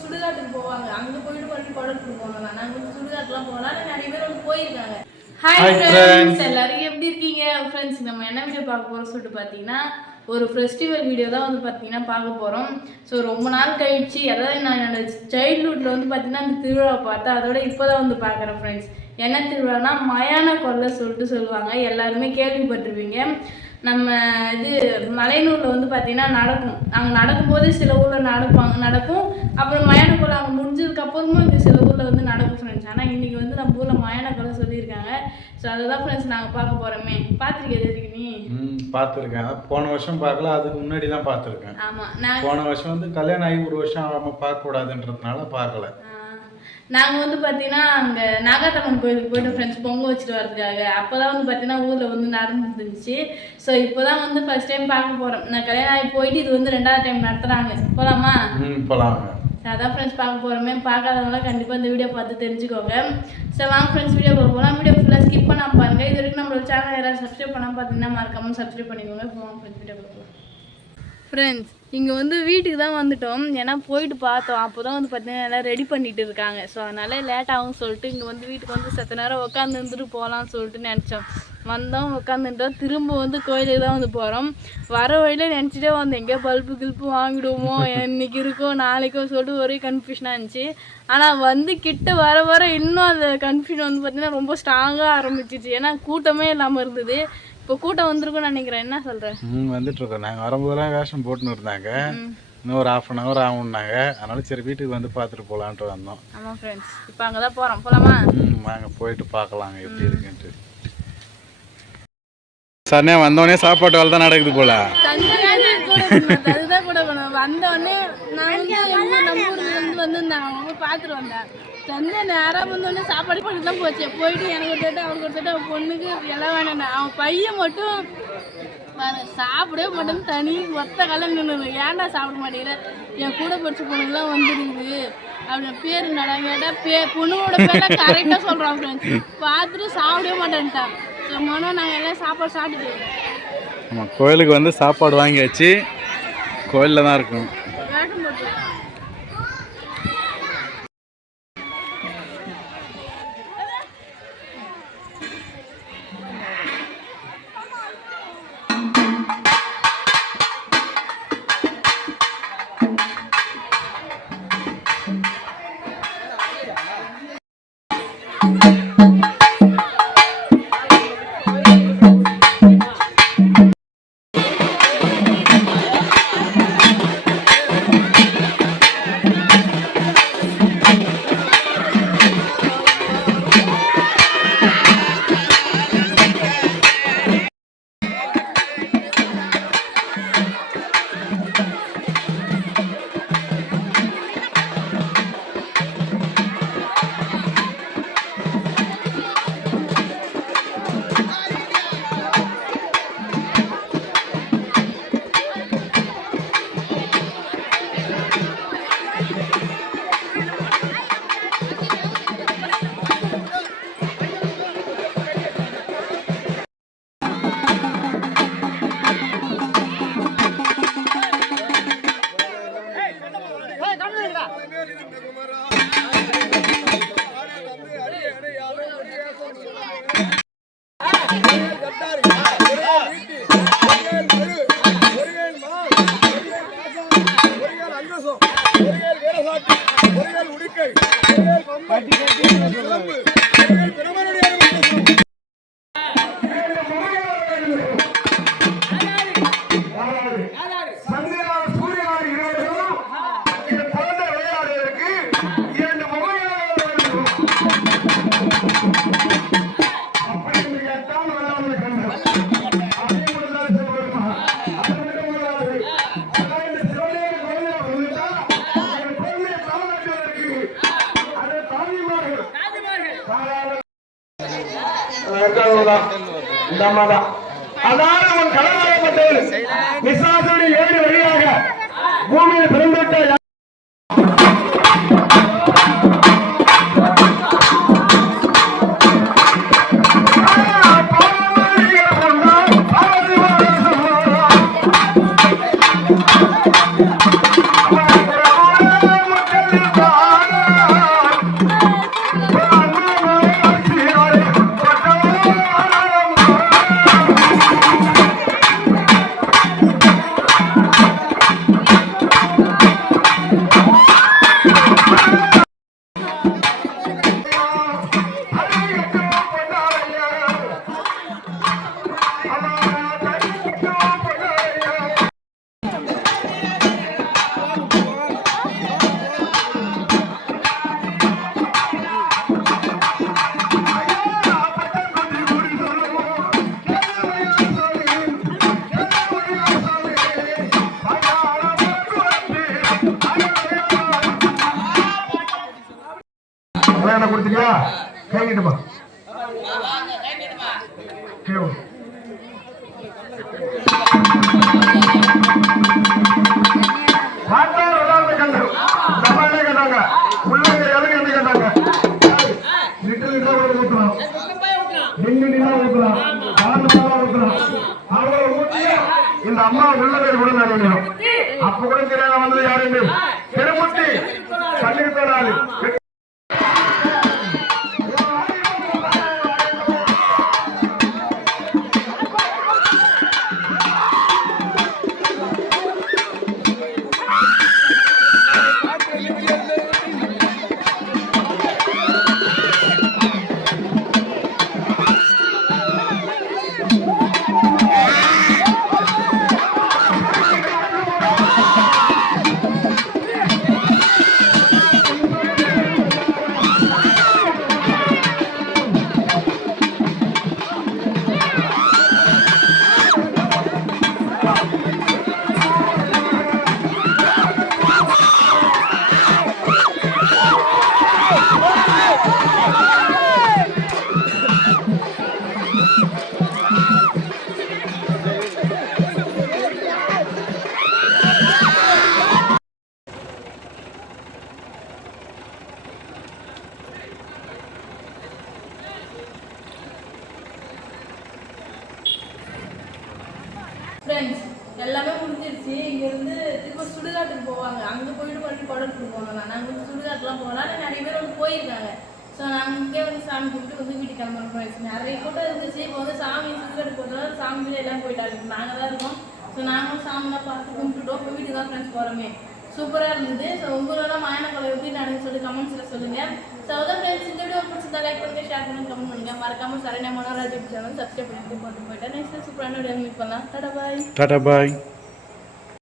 சுடுகாட்டுக்கு போவாங்க, அங்க போயிட்டு பண்ணி படம் கொடுப்பாங்க. நாங்க சுடுகாட்டுலாம் போகலாம், நிறைய பேர் வந்து போயிருக்காங்க. ஹாய் ஃப்ரெண்ட்ஸ், எல்லாரும் எப்படி இருக்கீங்க? ஃப்ரெண்ட்ஸ், நம்ம என்ன வீடியோ பார்க்க போறோம் சொல்லிட்டு பார்த்தீங்கன்னா, ஒரு ஃபெஸ்டிவல் வீடியோ தான் வந்து பார்த்தீங்கன்னா பார்க்க போகிறோம். ஸோ ரொம்ப நாள் கழிச்சு, அதாவது நான் என்னோட சைல்ட்ஹுட்டில் வந்து பார்த்தீங்கன்னா அந்த திருவிழா பார்த்தேன். அதோட இப்போ தான் வந்து பார்க்குறேன் ஃப்ரெண்ட்ஸ். என்ன திருவிழானா மயான கொள்ளை சொல்லிட்டு சொல்லுவாங்க, எல்லாருமே கேள்விப்பட்டிருப்பீங்க. நம்ம இது மலையனூரில் வந்து பார்த்தீங்கன்னா நடக்கும். அங்கே நடக்கும்போது சில ஊரில் நடக்கும். அப்புறம் மயான கொள்ளை அங்கே முடிஞ்சதுக்கப்புறமும் இங்கே சில ஊரில் வந்து நடக்கும் ஃப்ரெண்ட்ஸ். ஆனால் இன்றைக்கி வந்து நம்ம ஊரில் மயான கொள்ளை சொல்லியிருக்காங்க. ஸோ அதை தான் ஃப்ரெண்ட்ஸ் நாங்கள் பார்க்க போகிறோமே. பார்த்துருக்கேன் நீ? பார்த்துருக்கேன். போன வருஷம் பார்க்கல, அதுக்கு முன்னாடி தான் பார்த்துருக்கேன். ஆமாம், நான் போன வருஷம் வந்து கல்யாணம் ஆகி ஒரு வருஷம் ஆகாமல் பார்க்கக்கூடாதுன்றதுனால பார்க்கல. நாங்கள் வந்து பார்த்தீங்கன்னா அங்கே நாகாத்தம்மன் கோயிலுக்கு போய்ட்டு ஃப்ரெண்ட்ஸ் பொங்கல் வச்சுட்டு வரதுக்காக. அப்போ தான் வந்து பார்த்தீங்கன்னா ஊரில் வந்து நடந்துருந்துச்சு. ஸோ இப்போ தான் வந்து ஃபர்ஸ்ட் டைம் பார்க்க போகிறோம். நான் கல்யாணம் ஆகி போயிட்டு இது வந்து 2வது டைம் நடத்துகிறாங்க. போகலாமா? போகலாங்க. அதான் ஃப்ரெண்ட்ஸ் பார்க்க போகிறோமே. பார்க்காதவங்க கண்டிப்பாக இந்த வீடியோ பார்த்து தெரிஞ்சுக்கோங்க. ஸோ வாங்க ஃப்ரெண்ட்ஸ் வீடியோ போகலாம். வீடியோ ஃபுல்லாக ஸ்கிப் பண்ணாமல் பாருங்கள். இது வரைக்கும் நம்மளோட சேனல் யாராவது சப்ஸ்கிரைப் பண்ணாமல் பார்த்தீங்கன்னா மறக்காமல் சப்ஸ்கிரைப் பண்ணிக்கோங்க. போகலாம் ஃப்ரெண்ட்ஸ், வீடியோ பார்க்கலாம். ஃப்ரெண்ட்ஸ், இங்கே வந்து வீட்டுக்கு தான் வந்துட்டோம். ஏன்னா போயிட்டு பார்த்தோம், அப்போ தான் வந்து பார்த்தீங்கன்னா எல்லாம் ரெடி பண்ணிட்டு இருக்காங்க. ஸோ அதனால லேட் ஆகும் சொல்லிட்டு இங்கே வந்து வீட்டுக்கு வந்து சத்த நேரம் உட்காந்து இருந்துட்டு போகலான்னு சொல்லிட்டு நினச்சோம். வந்தோம், உட்காந்துட்டோம். திரும்ப வந்து கோயிலுக்கு தான் வந்து போகிறோம். வர வழியில் நினச்சிட்டே வந்தோம், எங்கேயோ பல்பு வாங்கிடுவோமோ, இன்னைக்கு இருக்கோ நாளைக்கோ சொல்லிட்டு ஒரே கன்ஃபியூஷனாக இருந்துச்சு. ஆனால் வந்து கிட்ட வர வர இன்னும் அந்த கன்ஃபியூஷன் வந்து பார்த்தீங்கன்னா ரொம்ப ஸ்ட்ராங்காக ஆரம்பிச்சிச்சு. ஏன்னா கூட்டமே இல்லாமல் இருந்தது. இப்போ கூட்டம் வந்திருக்கும்னு நினைக்கிறேன். என்ன சொல்கிறேன்? வந்துட்டுருக்கோம். நாங்கள் வரும்போதெல்லாம் வேஷம் போட்டுன்னு இருந்தாங்க. இன்னும் ஒரு 1/2 hour ஆகும்னாங்க. அதனால சரி வீட்டுக்கு வந்து பார்த்துட்டு போகலான்ட்டு வந்தோம். ஆமாம் ஃப்ரெண்ட்ஸ், இப்போ அங்கே தான் போகிறோம். போகலாமா? வாங்க போயிட்டு பார்க்கலாங்க எப்படி இருக்குன்ட்டு. சரனே வந்தோடனே சாப்பாட்டு வேலை தான் நடக்குது போல. அதுதான் கூட வந்தோடனே நான் வந்து நம்ம ஊர்லேருந்து வந்திருந்தாங்க, அவங்க பார்த்துட்டு வந்தேன். தந்தை நேராக வந்தோடனே சாப்பாடு பண்ணிட்டு தான் போச்சு. போயிட்டு எனக்கு கொடுத்துட்டு அவங்க கொடுத்துட்டு அவன் பொண்ணுக்கு எல்லாம் வேணாண்ணா. அவன் பையன் மட்டும் சாப்பிடவே மாட்டேன்னு தனி ஒத்த காலம் நின்று. ஏன்டா சாப்பிட மாட்டேங்கிற, என் கூட படிச்ச பொண்ணுலாம் வந்துருக்குது அப்படின்னு பேர் நடாங்க கேட்டால் பொண்ணுவோட பேரெல்லாம் கரெக்டாக சொல்கிறான் ஃப்ரெண்ட்ஸ். பார்த்துட்டு சாப்பிடவே மாட்டேன்ட்டான். ஸோ மோனோ நாங்கள் எல்லாம் சாப்பாடு சாப்பிட்டு ஆமாம், கோயிலுக்கு வந்து சாப்பாடு வாங்கியாச்சு. கோயிலில் தான் இருக்கும். வேஷம் போட்டு அதாவது உன் கடமைப்பட்டது நிசாசுடைய 7 வழியாக பூமியில் பிறந்துவிட்ட சரியா கைங்கிட்டுமா கேவு பார்த்தார் விளையாட்டு கண்டு நம்ம என்ன கேட்டாங்க உள்ளங்க எதுக்கு என்ன கேட்டாங்க லிட்டர் லிட்டரா கூட ஊற்றலாம் நின்று நின்னா ஊற்றலாம் பால் பாலா ஊற்றலாம் அவ்வளவு ஊற்றிய இந்த அம்மா உள்ளவர் கூட நினைக்கணும் அப்ப கூட தெரியாத வந்தது யாருன்னு திருமுட்டி சன்னித்தனாலு ஃப்ரெண்ட்ஸ் எல்லாமே முடிஞ்சிருச்சு. இங்கேருந்து திரும்ப சுடுகாட்டுக்கு போவாங்க. அங்கே போயிட்டு மறுபடியும் குடத்துக்கு போவாங்க. நாங்கள் வந்து சுடுகாட்டுலாம் போகலாம். நிறைய பேர் வந்து போயிருக்காங்க. ஸோ நாங்கள் இங்கே வந்து சாமி கும்பிட்டு வந்து வீட்டுக்கு கிளம்புறோம். நிறைய கூட்டம் இருந்துச்சு. இப்போ வந்து சாமி சுடுகாட்டுக்கு போகிறதால சாமி வீடு எல்லாம் போயிட்டாங்க. நாங்கள் தான் இருக்கோம். ஸோ நாங்களும் சாமிலாம் பார்த்து கும்பிட்டுட்டோம். இப்போ வீட்டுக்கு தான் ஃப்ரெண்ட்ஸ் போகிறோமே. சூப்பராக இருந்தது. ஸோ உங்களெல்லாம் மயானக்குளம் எப்படி நடந்து சொல்லி கமெண்ட்ஸில் சொல்லுங்கள். ஸோ அதான் ஃப்ரெண்ட்ஸ் இந்த வீடியோ பிடிச்சிருந்தா லைக் பண்ணுங்கள், ஷேர் பண்ணுங்கள், கமெண்ட் பண்ணுங்கள். மறக்காமல் சரண்யா மனோராஜ் சேனல் சப்ஸ்கிரைப் பண்ணிட்டு போயிட்டு நெக்ஸ்ட் சூப்பரான வீடியோ மீட் பண்ணலாம். டாடா பாய். டாடா பாய்.